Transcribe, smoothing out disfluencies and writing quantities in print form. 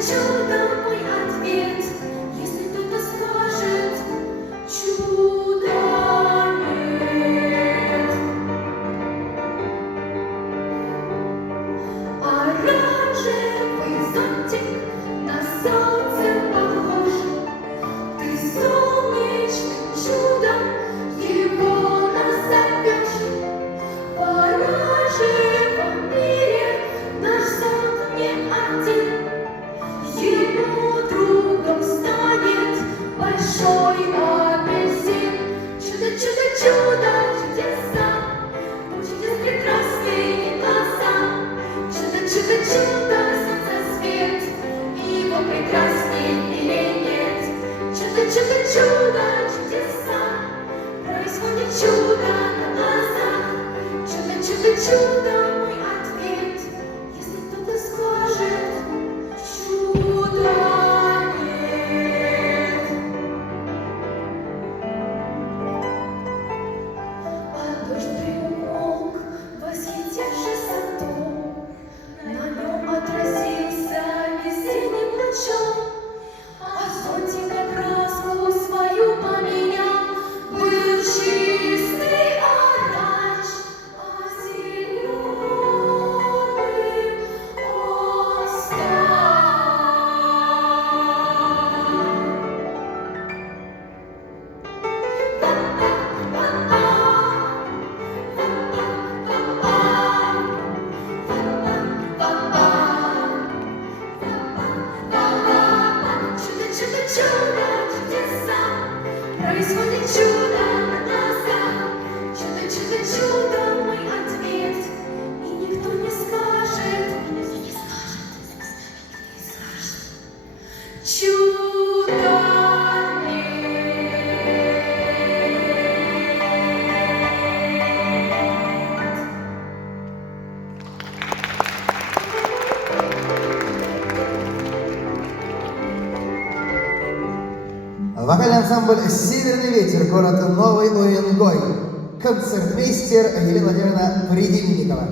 чудо мой ответ, если кто-то скажет чудо нет. Оранжевый зонтик на солнце похож, ты солнечным чудом его назовешь. В оранжевом мире наш зонт не один, ему другом станет большой апельсин. Чудо, чудо, чудо, чудеса, у чудес прекрасные глаза. Чудо, чудо, чудо, солнце свет, его прекрасней милей нет. Чудо, чудо, чудо, чудеса, происходит чудо на глазах. Чудо, чудо, чудо, мой ответ, если кто-то скажет чудо нет. А дождь приумолк, восхитившись садом, на нем отразился весенним лучом, а зонтик окраску свою поменял, был чистый оранж, а зеленым он стал. Чудо, чудо, чудо, чудеса, происходит чудо на глазах. Чудо, чудо, чудо, мой ответ, и никто не скажет, чудо нет. Вокальный ансамбль «Северный ветер», город Новый Уренгой. Концертмейстер Елена Владимировна Врединникова.